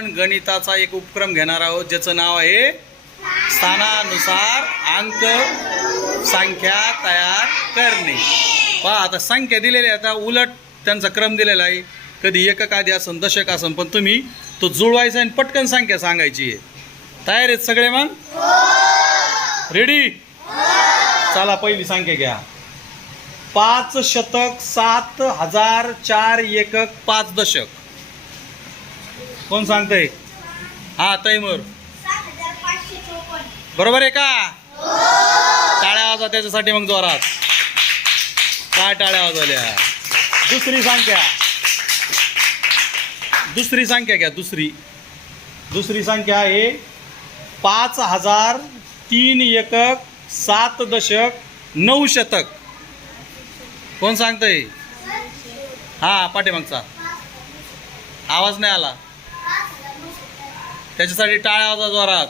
आपण गणिताचा एक उपक्रम घेणार आहोत ज्याचं नाव आहे स्थानानुसार अंक संख्या तयार करणे। पहा आता संख्या दिलेल्या आता उलट त्यांचा क्रम दिलेला आहे, कधी एकक आधी असन दशक असन, पण तुम्ही तो जुळवायचा आणि पटकन संख्या सांगायची आहे। तयार आहेत सगळे? मग रेडी? चला पहिली संख्या घ्या। 5 शतक 7,000 4 एकक 5 दशक। कोण सांगतंय? हा तैमूर, बरोबर आहे का? टाळ्या वाजवा त्याच्यासाठी मग जोरात। काय टाळ्या वाजवल्या? दुसरी संख्या घ्या। दुसरी संख्या आहे 5,000 3 एकक 7 दशक 9 शतक। कोण सांगतंय? हा पाठीमागचा आवाज नाही आला, त्याच्यासाठी टाळ्या वाजवा जोरात।